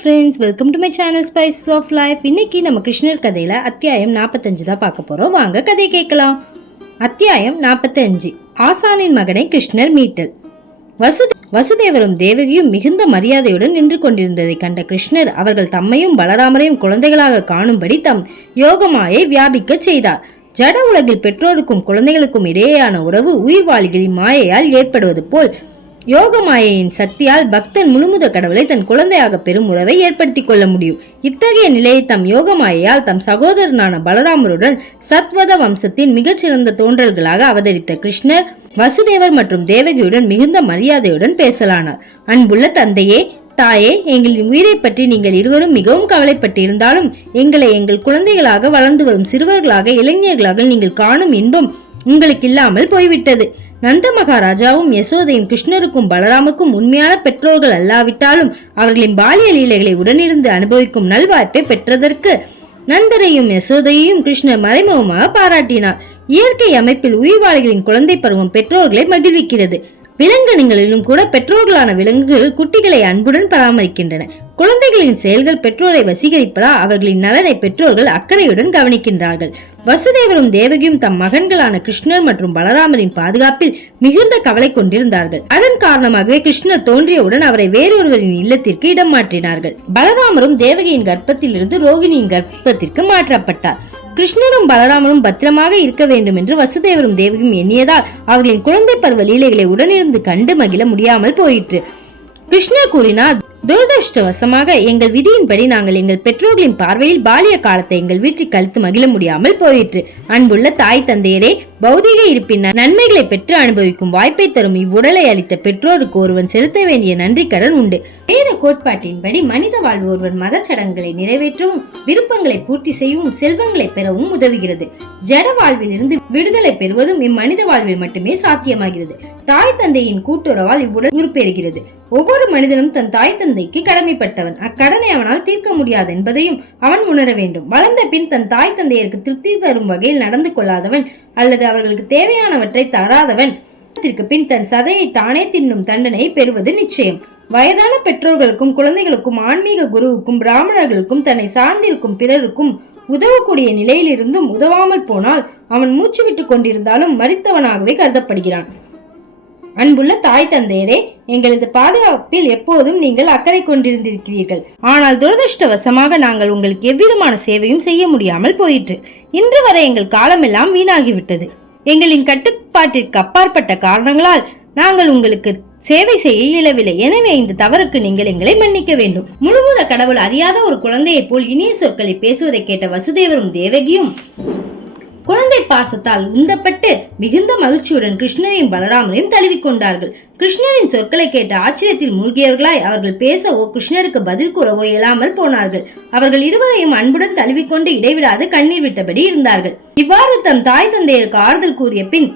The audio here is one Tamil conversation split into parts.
Friends welcome to my channel spice of life இன்னைக்கு நம்ம கிருஷ்ணர் கதையில் அத்தியாயம் நாற்பத்தஞ்சு தான் பார்க்க போகிறோம் வாங்க கதையை கேட்கலாம். அத்தியாயம் நாற்பத்தஞ்சு. ஆசானின் மகனை கிருஷ்ணர் மீட்டல். வசுதே வசுதேவரும் தேவகியும் மிகுந்த மரியாதையுடன் நின்று கொண்டிருந்ததை கண்ட கிருஷ்ணர் அவர்கள் தம்மையும் பலராமரையும் குழந்தைகளாக காணும்படி தம் யோகமாயை வியாபிக்க செய்தார். ஜட உலகில் பெற்றோருக்கும் குழந்தைகளுக்கும் இடையேயான உறவு உயிர்வாளிகளின் மாயையால் ஏற்படுவது போல் யோகமாயையின் சக்தியால் பக்தன் முழுமுத கடவுளை தன் குழந்தையாக பெறும் உறவை ஏற்படுத்திக் கொள்ள முடியும். இத்தகைய நிலையை தம் யோகமாயையால் தம் சகோதரனான பலராமருடன் சத்வத வம்சத்தின் மிகச்சிறந்த தோன்றல்களாக அவதரித்த கிருஷ்ணர் வசுதேவர் மற்றும் தேவகியுடன் மிகுந்த மரியாதையுடன் பேசலானார். அன்புள்ள தந்தையே தாயே எங்களின் உயிரை பற்றி நீங்கள் இருவரும் மிகவும் கவலைப்பட்டிருந்தாலும் எங்களை எங்கள் குழந்தைகளாக வளர்ந்து வரும் சிறுவர்களாக இளைஞர்களாக நீங்கள் காணும் இன்பம் உங்களுக்கு இல்லாமல் போய்விட்டது. நந்த மகாராஜாவும் யசோதையும் கிருஷ்ணருக்கும் பலராமுக்கும் உண்மையான பெற்றோர்கள் அல்லாவிட்டாலும் அவர்களின் பாலிய லீலைகளை உடனிருந்து அனுபவிக்கும் நல்வாய்ப்பை பெற்றதற்கு நந்தரையும் யசோதையையும் கிருஷ்ணர் மறைமுகமாக பாராட்டினார். இயற்கை அமைப்பில் உயிர்வாளிகளின் குழந்தை பருவம் பெற்றோர்களை மகிழ்விக்கிறது. விலங்கினங்களிலும் கூட பெற்றோர்களான விலங்குகள் குட்டிகளை அன்புடன் பராமரிக்கின்றன. குழந்தைகளின் செயல்கள் பெற்றோரை வசீகரிப்பதால் அவர்களின் நலனை பெற்றோர்கள் அக்கறையுடன் கவனிக்கின்றார்கள். வசுதேவரும் தேவகியும் தம் மகன்களான கிருஷ்ணர் மற்றும் பலராமரின் பாதுகாப்பில் மிகுந்த கவலை கொண்டிருந்தார்கள். அதன் காரணமாகவே கிருஷ்ணர் தோன்றியவுடன் அவரை வேறொருவரின் இல்லத்திற்கு இடம் மாற்றினார்கள் பலராமரும் தேவகியின் கர்ப்பத்திலிருந்து ரோகிணியின் கர்ப்பத்திற்கு மாற்றப்பட்டார். கிருஷ்ணரும் பலராமரும் பத்திரமாக இருக்க வேண்டும் என்று வசுதேவரும் தேவகியும் எண்ணியதால் அவர்களின் குழந்தை பருவ லீலைகளை உடனிருந்து கண்டு மகிழ முடியாமல் போயிற்று. கிருஷ்ணர் கூறினார் துரதிருஷ்டவசமாக எங்கள் விதியின்படி நாங்கள் எங்கள் பெற்றோர்களின் பார்வையில் பாலிய காலத்தை எங்கள் வீட்டில் கழித்து மகிழ முடியாமல் போயிற்று. அன்புள்ள தாய் தந்தையரே பௌதிக இருப்பின் நன்மைகளை பெற்று அனுபவிக்கும் வாய்ப்பை தரும் இவ்வுடலை அளித்த பெற்றோருக்கு ஒருவன் செலுத்த வேண்டிய நன்றி கடன் உண்டு. வேத கோட்பாட்டின்படி மனித வாழ்வு ஒருவர் மதச்சடங்குகளை நிறைவேற்றவும் விருப்பங்களை பூர்த்தி செய்யவும் செல்வங்களை பெறவும் உதவுகிறது. ஜட வாழ்விலிருந்து விடுதலை பெறுவதும் இம்மனித வாழ்வில் மட்டுமே சாத்தியமாகிறது. தாய் தந்தையின் கூட்டுறவால் இவ்வுடல் உருப்பெறுகிறது ஒவ்வொரு மனிதனும் தன் தாய் தந்தை தந்தைக்கு கடமைப்பட்டவன். அக்கடனை அவனால் தீர்க்க முடியாது என்பதையும் அவன் உணர வேண்டும். வளர்ந்த பின் தன் தாய் தந்தையருக்கு திருப்தி தரும் வகையில் நடந்து கொள்ளாதவன் அல்லது அவர்களுக்கு தேவையானவற்றை தராதவன். பின் தன் சதையை தானே தின்னும் தண்டனை பெறுவது நிச்சயம். வயதான பெற்றோர்களுக்கும் குழந்தைகளுக்கும் ஆன்மீக குருவுக்கும் பிராமணர்களுக்கும் தன்னை சார்ந்திருக்கும் பிறருக்கும் உதவக்கூடிய நிலையிலிருந்தும் உதவாமல் போனால் அவன் மூச்சு விட்டு கொண்டிருந்தாலும் மறித்தவனாகவே கருதப்படுகிறான். அன்புள்ள தாய் தந்தையரே எங்களது பாதுகாப்பில் எப்போதும் நீங்கள் அக்கறை கொண்டிருந்திருக்கிறீர்கள். ஆனால் துரதிருஷ்டவசமாக நாங்கள் உங்களுக்கு எவ்விதமான சேவையும் செய்ய முடியாமல் போயிற்று. இன்று வரை எங்கள் காலமெல்லாம் வீணாகிவிட்டது. எங்களின் கட்டுப்பாட்டிற்கு அப்பாற்பட்ட காரணங்களால் நாங்கள் உங்களுக்கு சேவை செய்ய இயலவில்லை. எனவே இந்த தவறுக்கு நீங்கள் எங்களை மன்னிக்க வேண்டும். முழுமுத கடவுள் அறியாத ஒரு குழந்தையைப் போல் இனிய சொற்களை பேசுவதை கேட்ட வசுதேவரும் தேவகியும் குழந்தை பாசத்தால் உந்தப்பட்டு மிகுந்த மகிழ்ச்சியுடன் கிருஷ்ணரின் பலராமரையும் தழுவிக்கொண்டார்கள். கிருஷ்ணரின் சொற்களை கேட்ட ஆச்சரியத்தில் மூழ்கியவர்களாய் அவர்கள் பேசவோ கிருஷ்ணருக்கு பதில் கூறவோ இயலாமல் போனார்கள். அவர்கள் இருவரையும் அன்புடன் தழுவிக்கொண்டு இடைவிடாது கண்ணீர் விட்டபடி இருந்தார்கள். இவ்வாறு தம் தாய் தந்தையருக்கு ஆறுதல் கூறிய பின்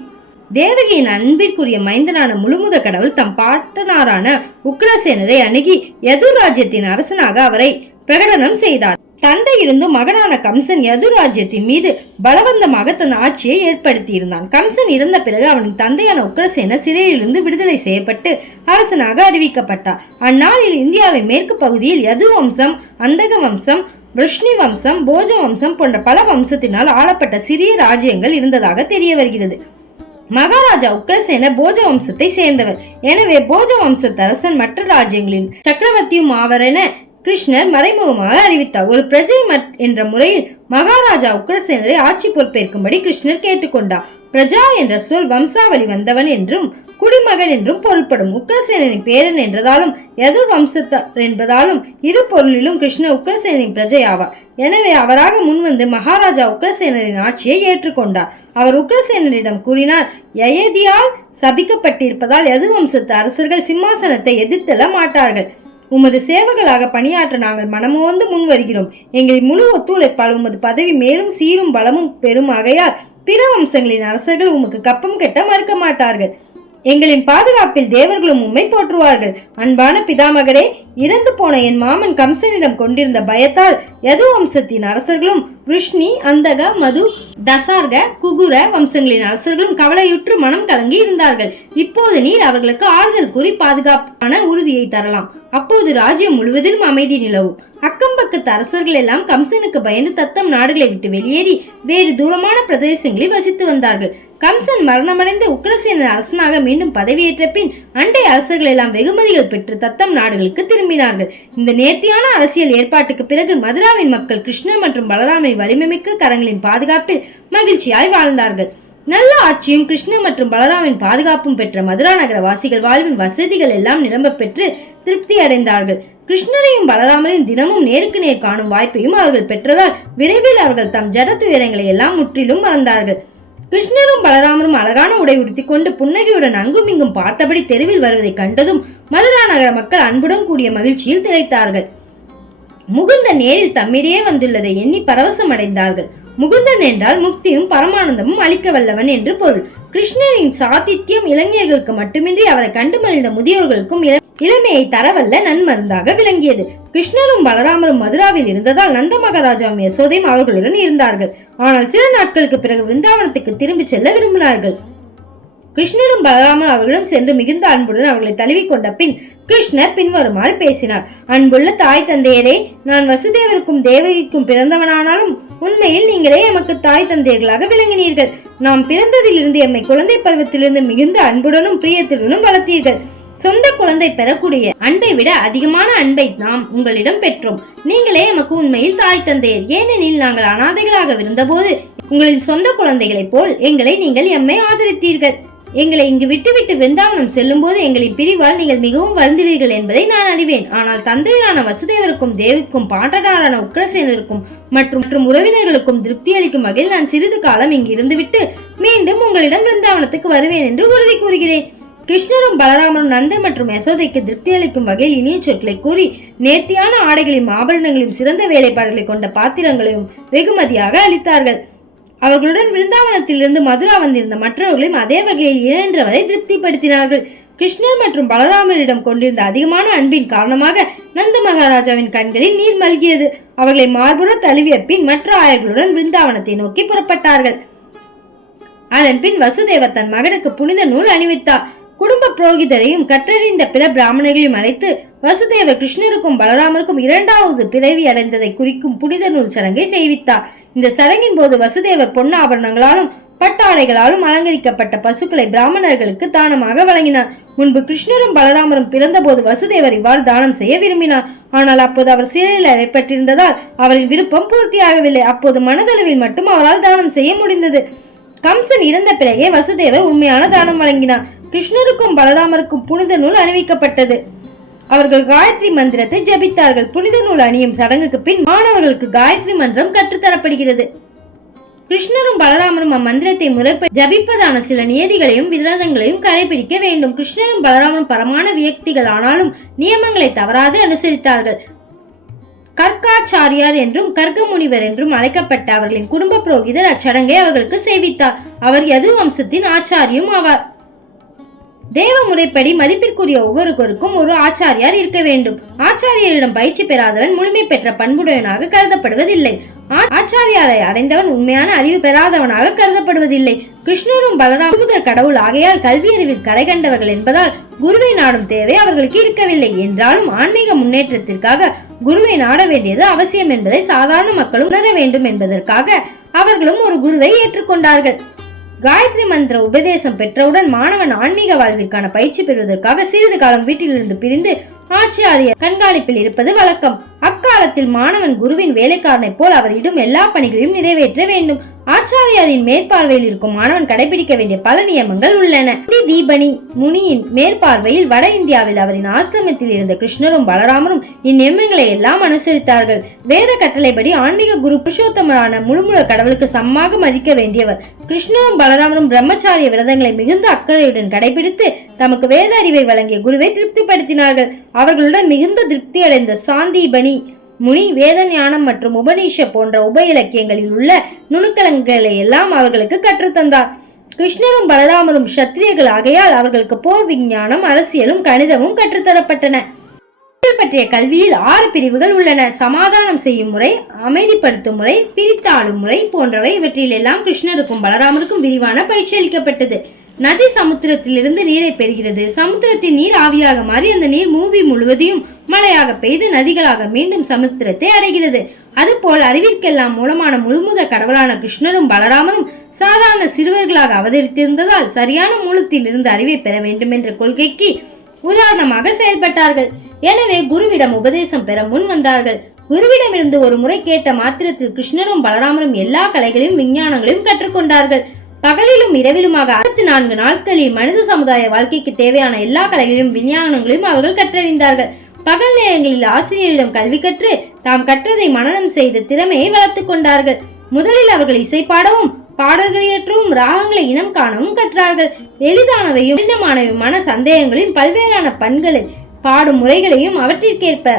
தேவகியின் அன்பிற்குரிய மைந்தனான முழுமுத கடவுள் தம் பாட்டனாரான உக்ரசேனரை அணுகி யதுராஜ்யத்தின் அரசனாக அவரை பிரகடனம் செய்தார். தந்தை இருந்தும் மகனான கம்சன் யதுராஜ்யத்தின் மீது பலவந்தமாக தன் ஆட்சியை ஏற்படுத்தியிருந்தான். கம்சன் இறந்த பிறகு அவனின் தந்தையான உக்ரசேன சிறையிலிருந்து விடுதலை செய்யப்பட்டு அரசனாக அறிவிக்கப்பட்டார். அந்நாளில் இந்தியாவின் மேற்கு பகுதியில் யது வம்சம் அந்தக வம்சம் விஷ்ணி வம்சம் போஜ வம்சம் போன்ற பல வம்சத்தினால் ஆளப்பட்ட சிறிய ராஜ்யங்கள் இருந்ததாக தெரிய வருகிறது. மகாராஜா உக்ரசேன போஜ வம்சத்தை சேர்ந்தவர். எனவே போஜ வம்சத்தரசன் மற்ற ராஜ்யங்களின் சக்கரவர்த்தியும் ஆவரென கிருஷ்ணர் மறைமுகமாக அறிவித்தார். ஒரு பிரஜை என்ற முறையில் மகாராஜா உக்ரசேனரை ஆட்சி பொறுப்பேற்கும்படி கிருஷ்ணர் கேட்டுக்கொண்டார். பிரஜா என்ற சொல் வம்சாவளி வந்தவன் என்றும் குடிமகன் என்றும் பொருள்படும் உக்ரசேனின் பேரன் என்றதாலும் எது வம்சத்தார் என்பதாலும் இரு பொருளிலும் கிருஷ்ணர் உக்ரசேனின் பிரஜை ஆவார். எனவே அவராக முன்வந்து மகாராஜா உக்ரசேனரின் ஆட்சியை ஏற்றுக்கொண்டார். அவர் உக்ரசேனரிடம் கூறினார் யயதியால் சபிக்கப்பட்டிருப்பதால் எது வம்சத்து அரசர்கள் சிம்மாசனத்தை எதிர்த்தெல்ல மாட்டார்கள். உமது சேவகளாக பணியாற்ற நாங்கள் மனமோந்து முன் வருகிறோம் எங்களின் முழு ஒத்துழைப்பால் உமது பதவி மேலும் சீரும் பலமும் பெறும் ஆகையால் பிற வம்சங்களின் அரசர்கள் உமக்கு கப்பம் கெட்ட மறுக்க மாட்டார்கள். எங்களின் பாதுகாப்பில் தேவர்களும் உம்மை போற்றுவார்கள். அன்பான பிதாமகரே இறந்து போன என் மாமன் கம்சனிடம் கொண்டிருந்த பயத்தால் யது வம்சத்தின் அரசர்களும் ருஷ்ணி அந்தக மது தசார்க குகுர வம்சங்களின் அரசர்களும் கவலையுற்று மனம் கலங்கி இருந்தார்கள். இப்போது நீர் அவர்களுக்கு ஆறுதல் கூறி பாதுகாப்பான உறுதியை தரலாம். அப்போது ராஜ்யம் முழுவதிலும் அமைதி நிலவும். அக்கம் பக்கத்து அரசர்கள் எல்லாம் கம்சனுக்கு பயந்து தத்தம் நாடுகளை விட்டு வெளியேறி வேறு தூரமான பிரதேசங்களில் வசித்து வந்தார்கள். கம்சன் மரணமடைந்த உக்ரசேன அரசனாக மீண்டும் பதவியேற்ற பின் அண்டை அரசர்கள் எல்லாம் வெகுமதிகள் பெற்று தத்தம் நாடுகளுக்கு திரும்பினார்கள். இந்த நேர்த்தியான அரசியல் ஏற்பாட்டுக்கு பிறகு மதுராவின் மக்கள் கிருஷ்ணர் மற்றும் பலராமின் வலிமைமிக்க கரங்களின் பாதுகாப்பில் மகிழ்ச்சியாய் வாழ்ந்தார்கள். நல்ல ஆட்சியும் கிருஷ்ண மற்றும் பலராமின் பாதுகாப்பும் பெற்ற மதுரா நகர வாசிகள் வாழ்வின் வசதிகள் எல்லாம் நிரம்ப பெற்று திருப்தி அடைந்தார்கள் கிருஷ்ணரையும் பலராமரையும் தினமும் நேருக்கு நேர் காணும் வாய்ப்பையும் அவர்கள் பெற்றதால் விரைவில் அவர்கள் தம் ஜடத்துயரங்களை எல்லாம் முற்றிலும் மறந்தார்கள். கிருஷ்ணரும் பலராமரும் அழகான உடை உடுத்தி கொண்டு புன்னகையுடன் அங்கும் இங்கும் பார்த்தபடி தெருவில் வருவதை கண்டதும் மதுரா நகர மக்கள் அன்புடன் கூடிய மகிழ்ச்சியில் திளைத்தார்கள். முகுந்தன் நேரில் தம்மிடையே வந்துள்ளதை எண்ணி பரவசம் அடைந்தார்கள். முகுந்தன் என்றால் முக்தியும் பரமானந்தமும் அளிக்க வல்லவன் என்று பொருள். கிருஷ்ணரின் சாதித்யம் இளைஞர்களுக்கு மட்டுமின்றி அவரை கண்டு மகிழ்ந்த முதியோர்களுக்கும் இள- இளமையை தரவல்ல நன்மருந்தாக விளங்கியது. கிருஷ்ணரும் பலராமரும் மதுராவில் இருந்ததால் நந்த மகாராஜாவும் யசோதையும் அவர்களுடன் இருந்தார்கள். ஆனால் சில நாட்களுக்கு பிறகு விருந்தாவனத்துக்கு திரும்பிச் செல்ல விரும்பினார்கள். கிருஷ்ணரும் பலராமன் அவர்களும் சென்று மிகுந்த அன்புடன் அவர்களை தழுவிக்கொண்ட பின் கிருஷ்ணர் பின்வருமாறு பேசினார். அன்புள்ள தாய் தந்தையரே நான் வசுதேவருக்கும் தேவகிக்கும் பிறந்தவனானாலும் உண்மையில் நீங்களே எமக்கு தாய் தந்தையர்களாக விளங்கினீர்கள். நாம் பிறந்ததிலிருந்து எம்மை குழந்தை பருவத்திலிருந்து மிகுந்த அன்புடனும் பிரியத்துடனும் வளர்த்தீர்கள். சொந்த குழந்தை பெறக்கூடிய அன்பை விட அதிகமான அன்பை நாம் உங்களிடம் பெற்றோம். நீங்களே எமக்கு உண்மையில் தாய் தந்தையர். ஏனெனில் நாங்கள் அனாதைகளாக இருந்தபோது உங்களின் சொந்த குழந்தைகளைப் போல் எங்களை நீங்கள் எம்மை ஆதரித்தீர்கள். எங்களை இங்கு விட்டுவிட்டு விருந்தாவனம் செல்லும் போது எங்களின் பிரிவால் நீங்கள் மிகவும் வருந்துவீர்கள் என்பதை நான் அறிவேன். ஆனால் தந்தையரான வசுதேவருக்கும் தேவிக்கும் பாட்டனாரான உக்ரசேனருக்கும் மற்றும் மற்றும் உறவினர்களுக்கும் திருப்தி அளிக்கும் வகையில் நான் சிறிது காலம் இங்கு இருந்துவிட்டு மீண்டும் உங்களிடம் விருந்தாவனத்துக்கு வருவேன் என்று உறுதி கூறுகிறேன். கிருஷ்ணரும் பலராமரும் நந்தன் மற்றும் யசோதைக்கு திருப்தி அளிக்கும் வகையில் இனிய சொற்களை கூறி நேர்த்தியான ஆடைகளையும் ஆபரணங்களையும் சிறந்த வேலைப்பாடுகளை கொண்ட பாத்திரங்களையும் வெகுமதியாக அளித்தார்கள். அவர்களுடன் விருந்தாவனத்திலிருந்து மதுரா வந்திருந்த மற்றவர்களையும் அதே வகையில் இயன்றவரை திருப்திப்படுத்தினார்கள். கிருஷ்ணர் மற்றும் பலராமரிடம் கொண்டிருந்த அதிகமான அன்பின் காரணமாக நந்த மகாராஜாவின் கண்களில் நீர் மல்கியது. அவர்களை மார்புற தழுவிய பின் மற்ற ஆயர்களுடன் விருந்தாவனத்தை நோக்கி புறப்பட்டார்கள். அதன் பின் வசுதேவர் தன் மகனுக்கு புனித நூல் அணிவித்தார். குடும்ப புரோகிதரையும் கற்றறிந்த பிற பிராமணர்களையும் அழைத்து வசுதேவர் கிருஷ்ணருக்கும் பலராமருக்கும் இரண்டாவது பிறவி அடைந்ததை குறிக்கும் புனித நூல் சடங்கை செய்வித்தார். இந்த சடங்கின் போது வசுதேவர் பொன்னாபரணங்களாலும் பட்டாடைகளாலும் அலங்கரிக்கப்பட்ட பசுக்களை பிராமணர்களுக்கு தானமாக வழங்கினார். முன்பு கிருஷ்ணரும் பலராமரும் பிறந்தபோது வசுதேவர் இவ்வாறு தானம் செய்ய விரும்பினார். ஆனால் அப்போது அவர் சிறையில் அடைப்பட்டிருந்ததால் அவரின் விருப்பம் பூர்த்தியாகவில்லை. அப்போது மனதளவில் மட்டும் அவரால் தானம் செய்ய முடிந்தது. கம்சன் இறந்த பிறகே வசுதேவர் உண்மையான தானம் வழங்கினார். கிருஷ்ணருக்கும் பலராமருக்கும் புனித நூல் அணிவிக்கப்பட்டது. அவர்கள் காயத்ரி மந்திரத்தை ஜபித்தார்கள். புனித நூல் அணியும் சடங்குக்கு பின் மாணவர்களுக்கு காயத்ரி மந்திரம் கற்றுத்தரப்படுகிறது. கிருஷ்ணரும் பலராமரும் அம்மந்திரத்தை முறைப்படி ஜபிப்பதான சில நியதிகளையும் விரதங்களையும் கடைபிடிக்க வேண்டும். கிருஷ்ணரும் பலராமரும் பரமான வியக்திகள் ஆனாலும் நியமங்களை தவறாது அனுசரித்தார்கள். கர்காச்சாரியார் என்றும் கர்க்க முனிவர் என்றும் அழைக்கப்பட்ட அவர்களின் குடும்ப புரோகிதர் அச்சடங்கை அவர்களுக்கு செய்வித்தார் அவர் யது வம்சத்தின் ஆச்சாரியும் ஆவார். தேவ முறைப்படி மதிப்பிற்குரிய ஒவ்வொருவருக்கும் ஒரு ஆச்சாரியார் இருக்க வேண்டும். ஆச்சாரியரிடம் பயிற்சி பெறாதவன் முழுமை பெற்ற பண்புடையனாக கருதப்படுவதில்லை. ஆச்சாரியாரை அடைந்தவன் உண்மையான அறிவு பெறாதவனாக கருதப்படுவதில்லை. கிருஷ்ணரும் பலராம் முதல் கடவுள் ஆகையால் கல்வியறிவில் கரை கண்டவர்கள் என்பதால் குருவை நாடும் தேவை அவர்களுக்கு இருக்கவில்லை. என்றாலும் ஆன்மீக முன்னேற்றத்திற்காக குருவை நாட வேண்டியது அவசியம் என்பதை சாதாரண மக்களும் உணர வேண்டும் என்பதற்காக அவர்களும் ஒரு குருவை ஏற்றுக்கொண்டார்கள். காயத்ரி மந்திர உபதேசம் பெற்றவுடன் மாணவன் ஆன்மீக வாழ்விற்கான பயிற்சி பெறுவதற்காக சிறிது காலம் வீட்டிலிருந்து பிரிந்து ஆச்சாரிய கண்காணிப்பில் இருப்பது வழக்கம். அக்காலத்தில் மாணவன் குருவின் வேலைக்காரனைப் போல் அவர் இடும் எல்லா பணிகளையும் நிறைவேற்ற வேண்டும். ஆச்சாரியாரின் மேற்பார்வையில் இருக்கும் மாணவன் கடைபிடிக்க வேண்டிய பல நியமங்கள் உள்ளன. தீபனி முனியின் மேற்பார்வையில் வட இந்தியாவில் அவரின் ஆசிரமத்தில் இருந்த கிருஷ்ணரும் பலராமரும் இந்நியமங்களை எல்லாம் அனுசரித்தார்கள். வேத கட்டளைப்படி ஆன்மீக குரு புருஷோத்தமரான முழுமுழ கடவுளுக்கு சமமாக மதிக்க வேண்டியவர் கிருஷ்ணரும் பலராமரும் பிரம்மச்சாரிய விரதங்களை மிகுந்த அக்கறையுடன் கடைபிடித்து தமக்கு வேத அறிவை வழங்கிய குருவை திருப்திப்படுத்தினார்கள். அவர்களுடன் மிகுந்த திருப்தி அடைந்த சாந்தீபனி முனி வேத ஞானம் மற்றும் உபநிஷ போன்ற உப இலக்கியங்களில் உள்ள நுணுக்கலங்களை எல்லாம் அவர்களுக்கு கற்றுத்தந்தார். கிருஷ்ணரும் பலராமரும் சத்திரியர்கள் ஆகையால் அவர்களுக்கு போர் விஞ்ஞானம் அரசியலும் கணிதமும் கற்றுத்தரப்பட்டன. பற்றிய கல்வியில் ஆறு பிரிவுகள் உள்ளன. சமாதானம் செய்யும் முறை அமைதிப்படுத்தும் முறை பிரித்தாளும் முறை போன்றவை. இவற்றில் எல்லாம் கிருஷ்ணருக்கும் பலராமருக்கும் விரிவான பயிற்சி அளிக்கப்பட்டது. நதி சமுத்திரத்திலிருந்து நீரை பெறுகிறது. சமுத்திரத்தின் நீர் ஆவியாக மாறி அந்த நீர் மூவி முழுவதையும் மழையாக பெய்து நதிகளாக மீண்டும் சமுத்திரத்தை அடைகிறது. அதுபோல் அறிவிற்கெல்லாம் மூலமான முழுமுத கடவுளான கிருஷ்ணரும் பலராமரும் சாதாரண சிறுவர்களாக அவதரித்திருந்ததால் சரியான மூலத்தில் இருந்து அறிவை பெற வேண்டும் என்ற கொள்கைக்கு உதாரணமாக செயல்பட்டார்கள். எனவே குருவிடம் உபதேசம் பெற முன் வந்தார்கள். குருவிடமிருந்து ஒரு முறை கேட்ட மாத்திரத்தில் கிருஷ்ணரும் பலராமரும் எல்லா கலைகளையும் விஞ்ஞானங்களையும் கற்றுக்கொண்டார்கள். பகலிலும் இரவிலுமாக அறுபத்தி நான்கு நாட்களில் மனித சமுதாய வாழ்க்கைக்கு தேவையான எல்லா கலைகளையும் விஞ்ஞானங்களையும் அவர்கள் கற்றறிந்தார்கள். பகல் நேரங்களில் ஆசிரியரிடம் கல்வி கற்று தாம் கற்றதை மனனம் செய்த திறமையை வளர்த்துக் கொண்டார்கள். முதலில் அவர்கள் இசை பாடவும் பாடல்களை இயற்றவும் ராகங்களை இனம் காணவும் கற்றார்கள். எளிதானவையும் கடினமானவையுமான சந்தேகங்களையும் பல்வேறான பண்களை பாடும் முறைகளையும் அவற்றிற்கேற்ப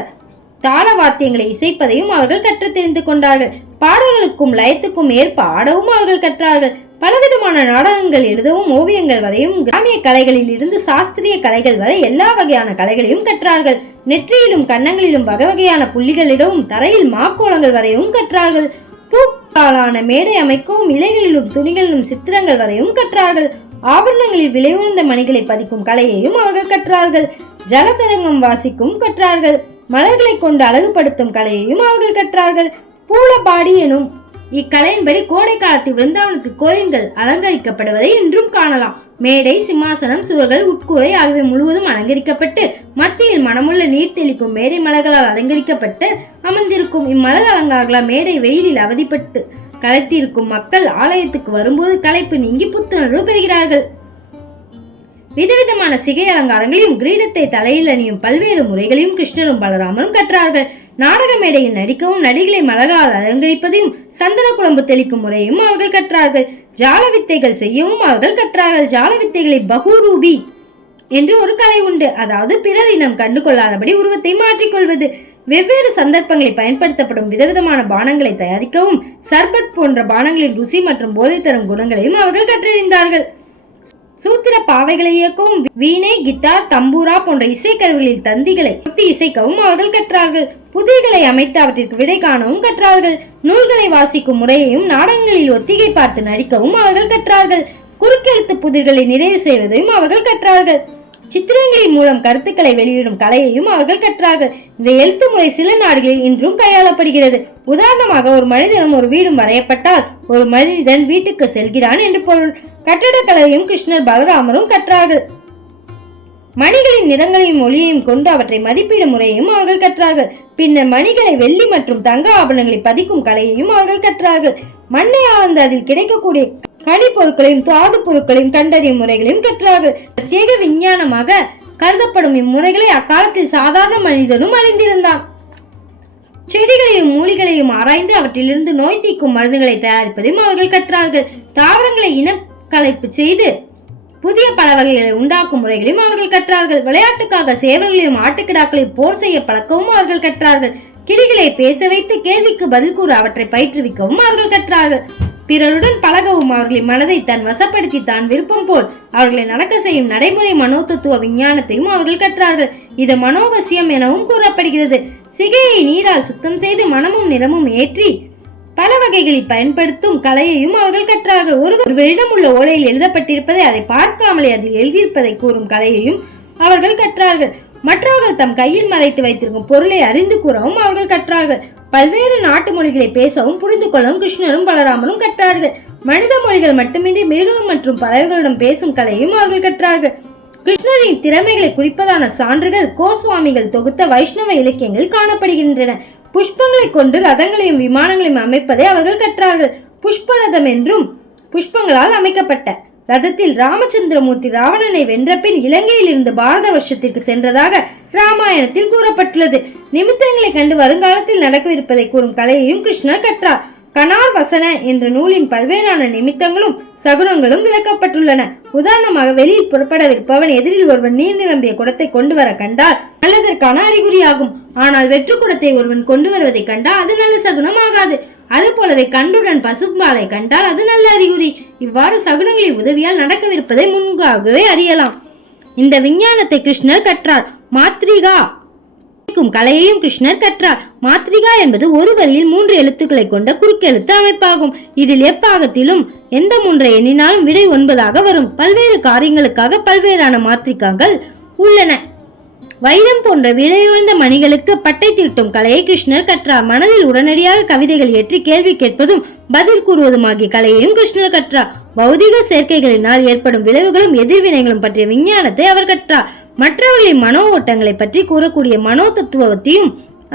தாள வாத்தியங்களை இசைப்பதையும் அவர்கள் கற்று தெரிந்து கொண்டார்கள். பாடல்களுக்கும் லயத்துக்கும் ஏற்ப ஆடவும் அவர்கள் கற்றார்கள். பலவிதமான நாடகங்கள் எழுதவும் ஓவியங்கள் வரையும் கிராமிய கலைகளில் இருந்து சாஸ்திரிய கலைகள் வரை எல்லா வகையான கலைகளையும் கற்றார்கள். நெற்றியிலும் கன்னங்களிலும் வகை வகையான புள்ளிகளிடவும் தரையில் மாக்கோலங்கள் வரையவும் கற்றார்கள். பூக்காலான மேடை அமைக்கவும் இலைகளிலும் துணிகளிலும் சித்திரங்கள் வரையும் கற்றார்கள். ஆபரணங்களில் விலையுயர்ந்த மணிகளை பதிக்கும் கலையையும் அவர்கள் கற்றார்கள். ஜலதரங்கம் வாசிக்கும் கற்றார்கள். மலர்களை கொண்டு அழகுபடுத்தும் கலையையும் அவர்கள் கற்றார்கள். பூலபாடி எனும் இக்கலையின்படி கோடை காலத்தில் விருந்தாவனத்து கோயில்கள் அலங்கரிக்கப்படுவதை இன்றும் காணலாம். மேடை சிம்மாசனம் சுவர்கள் உட்கூரை ஆகியவை முழுவதும் அலங்கரிக்கப்பட்டு மத்தியில் மனமுள்ள நீர் தெளிக்கும் மேடை மலர்களால் அலங்கரிக்கப்பட்டு அமர்ந்திருக்கும் இம்மலர் அலங்காரங்களால் மேடை வெயிலில் அவதிப்பட்டு களைத்திருக்கும் மக்கள் ஆலயத்துக்கு வரும்போது களைப்பு நீங்கி புத்துணர்வு பெறுகிறார்கள். விதவிதமான சிகை அலங்காரங்களையும் கிரீடத்தை தலையில் அணியும் பல்வேறு முறைகளையும் கிருஷ்ணரும் பலராமரும் கற்றார்கள். நாடக மேடையில் நடிக்கவும் நடிகளை மலரால் அலங்கரிப்பதையும் சந்தன குழம்பு தெளிக்கும் முறையும் அவர்கள் கற்றார்கள். ஜால வித்தைகள் செய்யவும் அவர்கள் கற்றார்கள். ஜால வித்தைகளை பகுரூபி என்று ஒரு கலை உண்டு. அதாவது பிறர் இனம் கண்டு கொள்ளாதபடி உருவத்தை மாற்றிக்கொள்வது. வெவ்வேறு சந்தர்ப்பங்களில் பயன்படுத்தப்படும் விதவிதமான பானங்களை தயாரிக்கவும் சர்பத் போன்ற பானங்களின் ருசி மற்றும் போதை தரும் குணங்களையும் அவர்கள் கற்றறிந்தார்கள். சூத்திர பாவைகளை இயக்கவும் வீணை கிட்டார் தம்பூரா போன்ற இசைக்கருவிகளில் தந்திகளை குத்தி இசைக்கவும் அவர்கள் கற்றார்கள். புதிர்களை அமைத்து அவற்றிற்கு விடை காணவும் கற்றார்கள். நூல்களை வாசிக்கும் முறையையும் நாடகங்களில் ஒத்திகை பார்த்து நடிக்கவும் அவர்கள் கற்றார்கள். குறுக்கெழுத்து புதிர்களை நிறைவு செய்வதையும் அவர்கள் கற்றார்கள். சித்திரங்களின் மூலம் கருத்துக்களை வெளியிடும் கலையையும் அவர்கள் கற்றார்கள். இந்த எழுத்து முறை சில நாடுகளில் இன்றும் கையாளப்படுகிறது. உதாரணமாக ஒரு மனிதனும் ஒரு வீடும் வரையப்பட்டால் ஒரு மனிதன் வீட்டுக்கு செல்கிறான் என்று பொருள். கட்டடக்கலையும் கிருஷ்ணர் பலராமரும் கற்றார்கள். மணிகளின் நிறங்களையும் ஒளியையும் கொண்டு அவற்றை மதிப்பீடு முறையையும் அவர்கள் கற்றார்கள். பின்னர் மணிகளை வெள்ளி மற்றும் தங்க ஆபரணங்களை பதிக்கும் கலையையும் அவர்கள் கற்றார்கள். மண்ணை ஆழ்ந்து அதில் கிடைக்கக்கூடிய கனிப்பொருட்களையும் தாது பொருட்களையும் கண்டறியும் முறைகளையும் கற்றார்கள். பிரத்யேக விஞ்ஞானமாக கருதப்படும் இம்முறைகளை அக்காலத்தில் சாதாரண மனிதனும் அறிந்திருந்தான். செடிகளையும் மூலிகளையும் ஆராய்ந்து அவற்றிலிருந்து நோய் தீக்கும் மருந்துகளை தயாரிப்பதையும் அவர்கள் கற்றார்கள். தாவரங்களை இனக்கலைப்பு செய்து புதிய பல வகைகளை உண்டாக்கும் முறைகளையும் அவர்கள் கற்றார்கள். விளையாட்டுக்காக சேவல்களையும் ஆட்டுக்கிடாக்களையும் போர் செய்ய பழக்கவும் அவர்கள் கற்றார்கள். கிளிகளை பேச வைத்து கேள்விக்கு பதில் கூற அவற்றை பயிற்றுவிக்கவும் அவர்கள் கற்றார்கள். பிறருடன் பழகவும் அவர்களின் மனதை தன் வசப்படுத்தி தான் விருப்பம் போல் அவர்களை நடக்க செய்யும் நடைமுறை மனோதத்துவ விஞ்ஞானத்தையும் அவர்கள் கற்றார்கள். இது மனோவசியம் எனவும் கூறப்படுகிறது. சிகையை நீரால் சுத்தம் செய்து மனமும் நிறமும் ஏற்றி பல வகைகளில் பயன்படுத்தும் கலையையும் அவர்கள் கற்றார்கள். ஒருவரிடம் உள்ள ஓலையில் எழுதப்பட்டிருப்பதை அதை பார்க்காமலே அதில் எழுதியிருப்பதை கூறும் கலையையும் அவர்கள் கற்றார்கள். மற்றவர்கள் தம் கையில் மறைத்து வைத்திருக்கும் பொருளை அறிந்து கூறவும் அவர்கள் கற்றார்கள். பல்வேறு நாட்டு மொழிகளை பேசவும் புரிந்து கொள்ளவும் கிருஷ்ணரும் பலராமரும் கற்றார்கள். மனித மொழிகள் மட்டுமின்றி மிருகம் மற்றும் பறவைகளிடம் பேசும் கலையும் அவர்கள் கற்றார்கள். கிருஷ்ணரின் திறமைகளை குறிப்பதான சான்றுகள் கோஸ்வாமிகள் தொகுத்த வைஷ்ணவ இலக்கியங்களில் காணப்படுகின்றன. புஷ்பங்களை கொண்டு ரதங்களையும் விமானங்களையும் அமைப்பதை அவர்கள் கற்றார்கள். புஷ்பரதம் என்றும் புஷ்பங்களால் அமைக்கப்பட்ட ரதத்தில் ராமச்சந்திரமூர்த்தி ராவணனை வென்றபின் இலங்கையில் இருந்து பாரத வருஷத்திற்கு சென்றதாக ராமாயணத்தில் கூறப்பட்டுள்ளது. நிமித்தங்களை கண்டு வருங்காலத்தில் நடக்கவிருப்பதை கூறும் கலையையும் கிருஷ்ணர் கற்றார். கனார் வசன என்ற நூலின் பல்வேறான நிமித்தங்களும் சகுனங்களும் விளக்கப்பட்டுள்ளன. உதாரணமாக வெளியில் புறப்படவிருப்பவன் எதிரில் ஒருவன் நீர் நிரம்பிய குடத்தை கொண்டு வர கண்டால் நல்லதற்கான அறிகுறியாகும். ஆனால் வெற்று குடத்தை ஒருவன் கொண்டு வருவதை கண்டால் அது நல்ல சகுனம் ஆகாது அது போலவே கண்டுடன் பசும்பாலை கண்டால் அது நல்ல அறிகுறி. இவ்வாறு சகுனங்களின் உதவியால் நடக்கவிருப்பதை முன்பாகவே அறியலாம். இந்த விஞ்ஞானத்தை கிருஷ்ணர் கற்றார். மாத்ரிகா கலையையும் கிருஷ்ணர் கற்றார். மாத்ரிகா என்பது ஒரு வரியில் மூன்று எழுத்துக்களை கொண்ட குறுக்கெழுத்து அமைப்பாகும். இதில் எப்பாகத்திலும் எந்த மூன்றை எண்ணினாலும் விடை ஒன்பதாக வரும். பல்வேறு காரியங்களுக்காக பல்வேறான மாத்ரிகாங்கள் உள்ளன. வைரம் போன்ற விலையுழந்த மணிகளுக்கு பட்டை தீட்டும் கலையை கிருஷ்ணர் கற்றார். மனதில் உடனடியாக கவிதைகள் ஏற்றி கேள்வி கேட்பதும் பதில் கூறுவதுமாகிய கலையையும் கிருஷ்ணர் கற்றார். பௌதிக சேர்க்கைகளினால் ஏற்படும் விளைவுகளும் எதிர்வினைகளும் பற்றிய விஞ்ஞானத்தை அவர் கற்றார். மற்றவர்களின் மனோ ஓட்டங்களை பற்றி கூறக்கூடிய மனோ தத்துவத்தையும்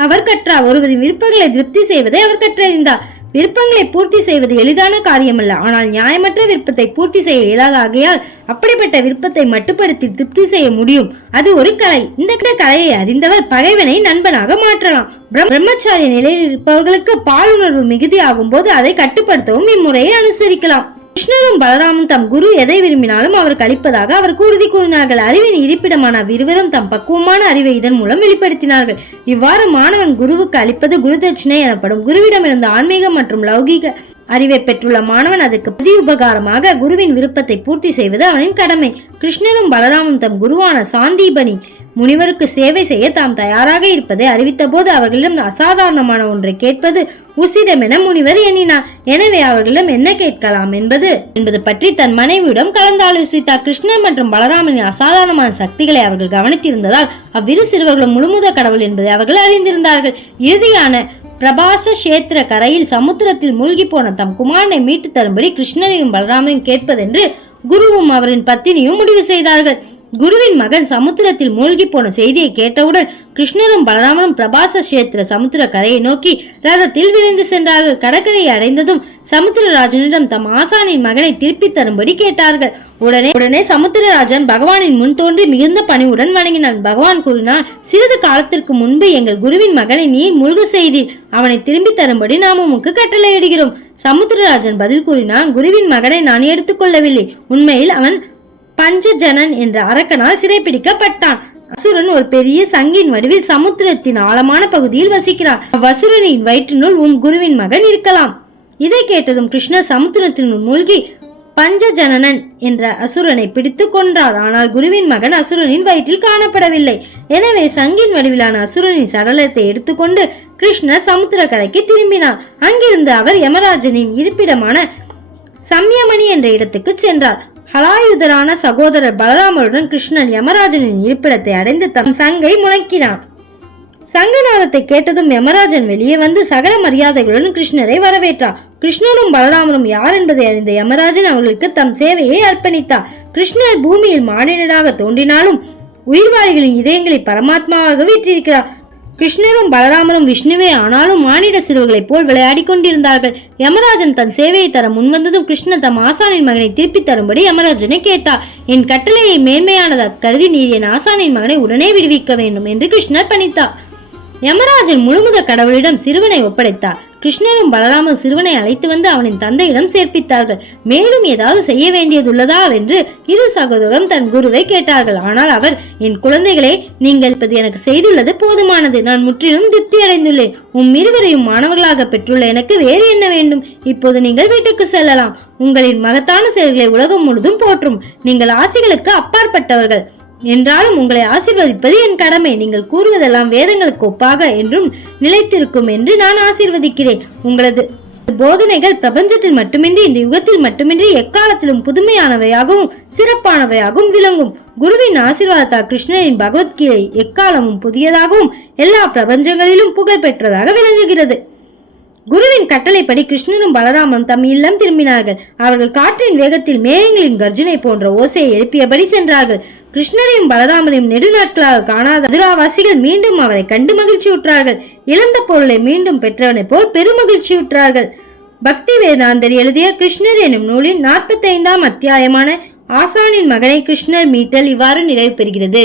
அவர் கற்றார். ஒருவரின் விருப்பங்களை திருப்தி செய்வதை அவர் கற்றறிந்தார். விருப்பங்களை பூர்த்தி செய்வது எளிதான காரியமல்ல. ஆனால் நியாயமற்ற விருப்பத்தை பூர்த்தி செய்ய இயலாத ஆகையால் அப்படிப்பட்ட விருப்பத்தை மட்டுப்படுத்தி திருப்தி செய்ய முடியும். அது ஒரு கலை. இந்த கலையை அறிந்தவர் பகைவனை நண்பனாக மாற்றலாம். பிரம்மச்சாரிய நிலையில் இருப்பவர்களுக்கு பாலுணர்வு மிகுதியாகும் போது அதை கட்டுப்படுத்தவும் இம்முறையை அனுசரிக்கலாம். கிருஷ்ணரும் பலராமும் தம் குரு எதை விரும்பினாலும் அவருக்கு அளிப்பதாக அவர் உறுதி கூறினார்கள். அறிவின் இருப்பிடமான இருவரும் தம் பக்குவமான அறிவை இதன் மூலம் வெளிப்படுத்தினார்கள். இவ்வாறு மாணவன் குருவுக்கு அளிப்பது குருதட்சிணை எனப்படும். குருவிடமிருந்து ஆன்மீக மற்றும் லௌகீக அறிவை பெற்றுள்ள மாணவன் அதற்கு பிரதி உபகாரமாக குருவின் விருப்பத்தை பூர்த்தி செய்வது அவனின் கடமை. கிருஷ்ணரும் பலராமும் தம் குருவான சாந்தீபனி முனிவருக்கு சேவை செய்ய தாம் தயாராக இருப்பதை அறிவித்தபோது அவர்களிடம் அசாதாரணமான ஒன்றை கேட்பது உசிதம் என முனிவர் எண்ணினார். எனவே அவர்களிடம் என்ன கேட்கலாம் என்பது என்பது பற்றி தன் மனைவியிடம் கலந்தாலோசித்தார். கிருஷ்ணன் மற்றும் பலராமனின் அசாதாரணமான சக்திகளை அவர்கள் கவனித்திருந்ததால் அவ்விரு சிறுவர்களும் முழுமுத கடவுள் என்பதை அவர்கள் அறிந்திருந்தார்கள். இறுதியான பிரபாச கஷேத்திர கரையில் சமுத்திரத்தில் மூழ்கி போன தம் குமாரனை மீட்டு தரும்படி கிருஷ்ணனையும் பலராமையும் கேட்பதென்று குருவும் அவரின் பத்தினியும் முடிவு செய்தார்கள். குருவின் மகன் சமுத்திரத்தில் மூழ்கி போன செய்தியை கேட்டவுடன் கிருஷ்ணரும் பலராமனும் பிரபாச கஷேத்திர சமுத்திர கரையை நோக்கி ரதத்தில் விரைந்து சென்றார்கள். கடற்கரையை அடைந்ததும் சமுத்திரராஜனிடம் தம் ஆசானின் மகனை திருப்பி தரும்படி கேட்டார்கள். உடனே உடனே சமுத்திரராஜன் பகவானின் முன் தோன்றி மிகுந்த பணிவுடன் வணங்கினான். பகவான் கூறினார் சிறிது காலத்திற்கு முன்பு எங்கள் குருவின் மகனை நீ முழுகு செய்தீர். அவனை திரும்பி தரும்படி நாம் உமக்கு கட்டளையிடுகிறோம். சமுத்திரராஜன் பதில் கூறினான் குருவின் மகனை நான் எடுத்துக்கொள்ளவில்லை உண்மையில் அவன் பஞ்சஜனன் என்ற அரக்கனால் சிறைப்பிடிக்கப்பட்டான் அசுரன் ஒரு பெரிய சங்கின் வடிவில் சமுத்திரத்தின் ஆழமான பகுதியில் வசிக்கிறான். அவ்வசுரனின் வயிற்றினுள் உன் குருவின் மகன் இருக்கலாம். இதை கேட்டதும் கிருஷ்ணர் சமுத்திரத்தினுள் மூழ்கி பஞ்சஜனனன் என்ற அசுரனை பிடித்து கொன்றார். ஆனால் குருவின் மகன் அசுரனின் வயிற்றில் காணப்படவில்லை. எனவே சங்கின் வடிவிலான அசுரனின் சடலத்தை எடுத்துக்கொண்டு கிருஷ்ணர் சமுத்திரக்கரைக்கு திரும்பினார். அங்கிருந்து அவர் யமராஜனின் இருப்பிடமான சம்யமணி என்ற இடத்துக்கு சென்றார். ஹலாயுதரான சகோதரர் பலராமருடன் கிருஷ்ணன் யமராஜனின் இருப்பிடத்தை அடைந்து தம் சங்கை முழக்கினார் சங்கநாதத்தை கேட்டதும் யமராஜன் வெளியே வந்து சகல மரியாதைகளுடன் கிருஷ்ணரை வரவேற்றார். கிருஷ்ணரும் பலராமரும் யார் என்பதை அறிந்த யமராஜன் அவர்களுக்கு தம் சேவையை அர்ப்பணித்தார். கிருஷ்ணர் பூமியில் மானிடனாக தோன்றினாலும் உயிர்வாளிகளின் இதயங்களை பரமாத்மாவாக வீற்றிருக்கிறார். கிருஷ்ணரும் பலராமரும் விஷ்ணுவே ஆனாலும் மானிட சிறுவர்களைப் போல் விளையாடிக் கொண்டிருந்தார்கள். யமராஜன் தன் சேவையை தர முன்வந்ததும் கிருஷ்ணன் தம் ஆசானின் மகனை திருப்பித் தரும்படி யமராஜனை கேட்டார். என் கட்டளையை மேன்மையானதாக கருதி நீர் என் ஆசானின் மகனை உடனே விடுவிக்க வேண்டும் என்று கிருஷ்ணர் பணித்தார். யமராஜன் முழுமுத கடவுளிடம் சிறுவனை ஒப்படைத்தார். கிருஷ்ணரும் பலராமும் சிறுவனை அழைத்து வந்து அவனின் தந்தையிடம் சேர்ப்பித்தார்கள். மேலும் ஏதாவது செய்ய வேண்டியதுள்ளதா என்று இரு சகோதரரும் தன் குருவை கேட்டார்கள். ஆனால் அவர் என் குழந்தைகளே நீங்கள் இப்போது எனக்கு செய்துள்ளது போதுமானது. நான் முற்றிலும் திருப்தி அடைந்துள்ளேன். உம் இருவரையும் மாணவர்களாக பெற்றுள்ள எனக்கு வேறு என்ன வேண்டும்? இப்போது நீங்கள் வீட்டுக்கு செல்லலாம். உங்களின் மகத்தான செயல்களை உலகம் முழுதும் போற்றும். நீங்கள் ஆசைகளுக்கு அப்பாற்பட்டவர்கள். என்றாலும் உங்களை ஆசீர்வதிப்பது என் கடமை. நீங்கள் கூறுவதெல்லாம் வேதங்களுக்கு ஒப்பாக என்றும் நிலைத்திருக்கும் என்று நான் ஆசிர்வதிக்கிறேன். உங்களது போதனைகள் பிரபஞ்சத்தில் மட்டுமின்றி இந்த யுகத்தில் மட்டுமின்றி எக்காலத்திலும் புதுமையானவையாகவும் சிறப்பானவையாகவும் விளங்கும். குருவின் ஆசீர்வாதத்தால் கிருஷ்ணரின் பகவத்கீதை எக்காலமும் புதியதாகவும் எல்லா பிரபஞ்சங்களிலும் புகழ் பெற்றதாக விளங்குகிறது. குருவின் கட்டளைப்படி கிருஷ்ணனும் பலராமன் தம் இல்லம் திரும்பினார்கள். அவர்கள் காற்றின் வேகத்தில் மேகங்களின் கர்ஜனை போன்ற ஓசையை எழுப்பியபடி சென்றார்கள். கிருஷ்ணரையும் பலராமரையும் நெடுநாட்களாக காணாத அதிராவாசிகள் மீண்டும் அவரை கண்டு மகிழ்ச்சியுற்றார்கள் இழந்த பொருளை மீண்டும் பெற்றவனைப் போல் பெருமகிழ்ச்சியுற்றார்கள் பக்தி வேதாந்தர் எழுதிய கிருஷ்ணர் எனும் நூலின் நாற்பத்தைந்தாம் அத்தியாயமான ஆசானின் மகனை கிருஷ்ணர் மீட்டல் இவ்வாறு நிறைவு பெறுகிறது.